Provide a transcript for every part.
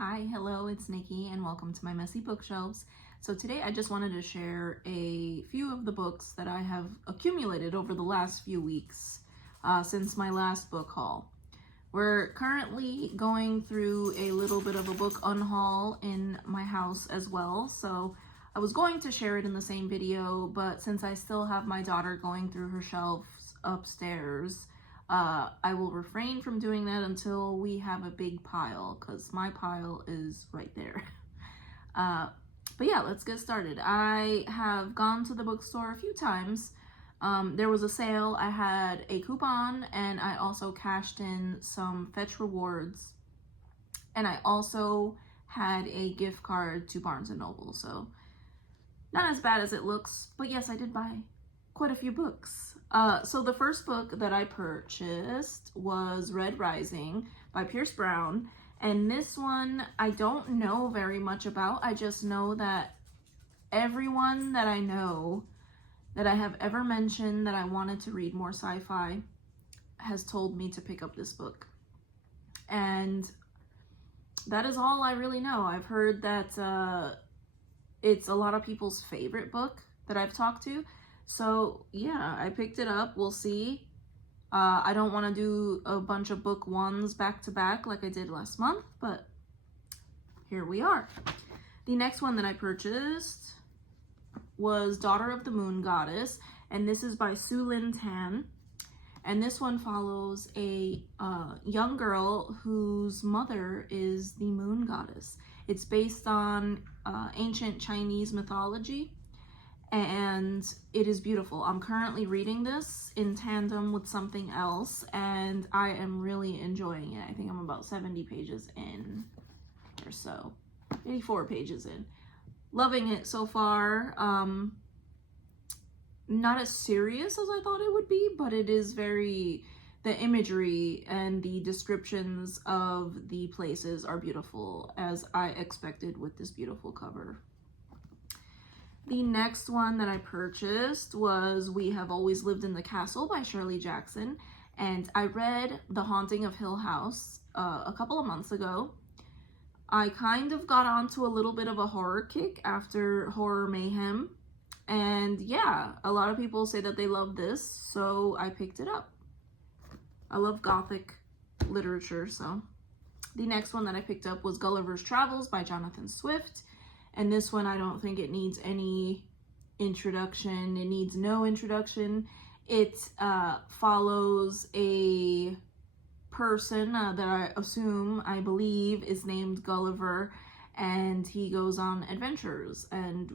Hi, hello, it's Nikki, and welcome to my messy bookshelves. So today I just wanted to share a few of the books that I have accumulated over the last few weeks since my last book haul. We're currently going through a little bit of a book unhaul in my house as well, so I was going to share it in the same video, but since I still have my daughter going through her shelves upstairs, I will refrain from doing that until we have a big pile, because my pile is right there. But yeah, let's get started. I have gone to the bookstore a few times. There was a sale, I had a coupon, and I also cashed in some Fetch rewards. And I also had a gift card to Barnes & Noble, so not as bad as it looks, but yes, I did buy quite a few books. So the first book that I purchased was Red Rising by Pierce Brown. And this one I don't know very much about. I just know that everyone that I know that I have ever mentioned that I wanted to read more sci-fi has told me to pick up this book. And that is all I really know. I've heard that it's a lot of people's favorite book that I've talked to. So yeah, I picked it up. We'll see. I don't want to do a bunch of book ones back to back like I did last month, but here we are. The next one that I purchased was Daughter of the Moon Goddess, and this is by Sue Lynn Tan. And this one follows a young girl whose mother is the moon goddess. It's based on ancient Chinese mythology, and it is beautiful. I'm currently reading this in tandem with something else, and I am really enjoying it. I think I'm about 70 pages in or so, 84 pages in. Loving it so far. Not as serious as I thought it would be, but it is the imagery and the descriptions of the places are beautiful, as I expected with this beautiful cover. The next one that I purchased was We Have Always Lived in the Castle by Shirley Jackson, and I read The Haunting of Hill House a couple of months ago. I kind of got onto a little bit of a horror kick after Horror Mayhem, and yeah, a lot of people say that they love this, so I picked it up. I love gothic literature, so. The next one that I picked up was Gulliver's Travels by Jonathan Swift. And this one, I don't think it needs any introduction. It needs no introduction. It follows a person that I believe is named Gulliver, and he goes on adventures. And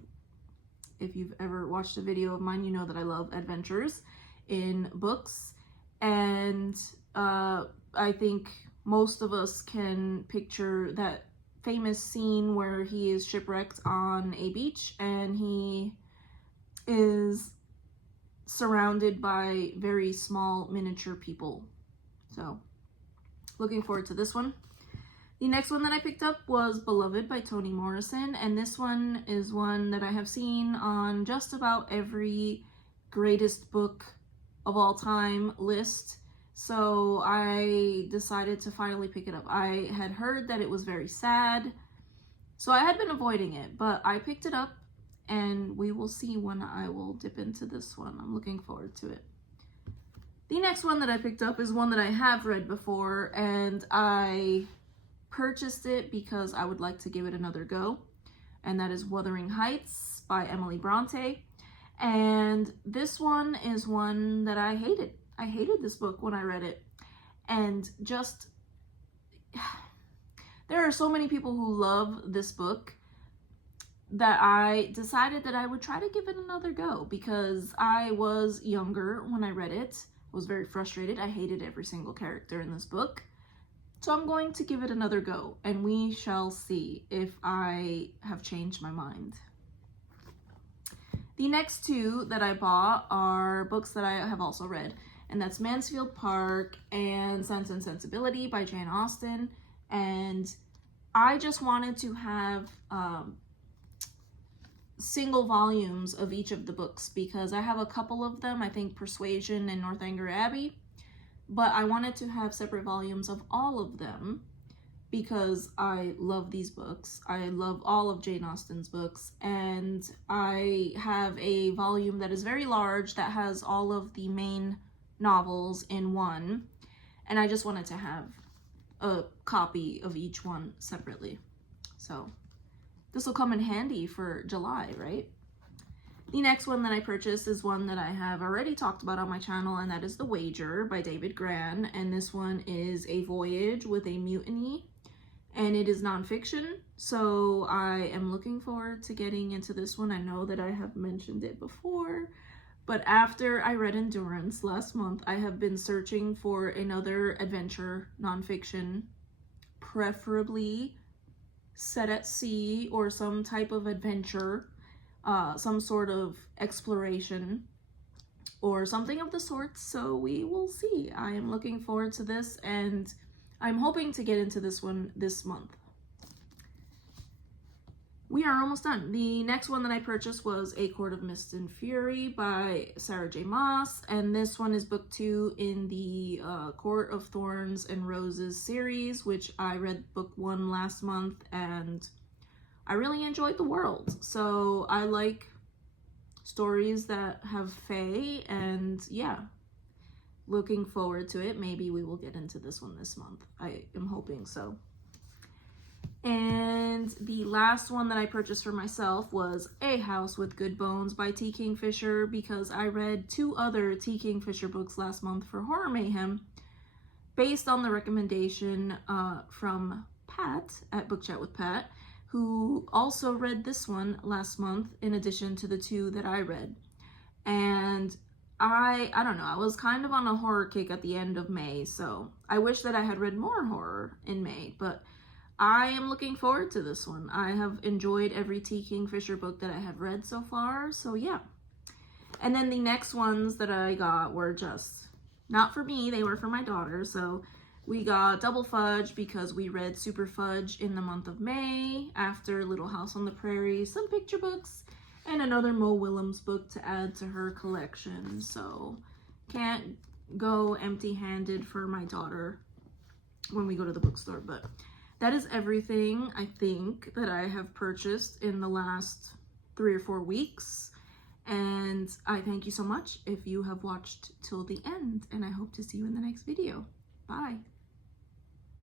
if you've ever watched a video of mine, you know that I love adventures in books. And I think most of us can picture that famous scene where he is shipwrecked on a beach and he is surrounded by very small miniature people. So looking forward to this one. The next one that I picked up was Beloved by Toni Morrison, and this one is one that I have seen on just about every greatest book of all time list. So I decided to finally pick it up. I had heard that it was very sad, so I had been avoiding it, but I picked it up, and we will see when I will dip into this one. I'm looking forward to it. The next one that I picked up is one that I have read before, and I purchased it because I would like to give it another go, and that is Wuthering Heights by Emily Bronte. And this one is one that I hated. I hated this book when I read it, and just there are so many people who love this book that I decided that I would try to give it another go, because I was younger when I read it. I was very frustrated. I hated every single character in this book. So I'm going to give it another go, and we shall see if I have changed my mind. The next two that I bought are books that I have also read, and that's Mansfield Park and Sense and Sensibility by Jane Austen. And I just wanted to have single volumes of each of the books, because I have a couple of them, I think Persuasion and Northanger Abbey, but I wanted to have separate volumes of all of them because I love these books. I love all of Jane Austen's books, and I have a volume that is very large that has all of the main novels in one, and I just wanted to have a copy of each one separately. So this will come in handy for July, right? The next one that I purchased is one that I have already talked about on my channel, and that is The Wager by David Grann. And this one is a voyage with a mutiny, and it is nonfiction. So I am looking forward to getting into this one. I know that I have mentioned it before, but after I read Endurance last month, I have been searching for another adventure nonfiction, preferably set at sea or some type of adventure, some sort of exploration or something of the sort. So we will see. I am looking forward to this, and I'm hoping to get into this one this month. We are almost done. The next one that I purchased was A Court of Mist and Fury by Sarah J. Maas, and this one is book 2 in the Court of Thorns and Roses series, which I read book 1 last month, and I really enjoyed the world. So I like stories that have fae, and yeah, looking forward to it. Maybe we will get into this one this month. I am hoping so. And the last one that I purchased for myself was A House with Good Bones by T. Kingfisher, because I read 2 other T. Kingfisher books last month for Horror Mayhem based on the recommendation from Pat at Book Chat with Pat, who also read this one last month in addition to the 2 that I read. And I don't know, I was kind of on a horror kick at the end of May, so I wish that I had read more horror in May, but I am looking forward to this one. I have enjoyed every T. Kingfisher book that I have read so far, so yeah. And then the next ones that I got were just not for me, they were for my daughter. So we got Double Fudge because we read Super Fudge in the month of May, after Little House on the Prairie, some picture books, and another Mo Willems book to add to her collection. So can't go empty-handed for my daughter when we go to the bookstore, but that is everything, I think, that I have purchased in the last 3 or 4 weeks. And I thank you so much if you have watched till the end, and I hope to see you in the next video. Bye.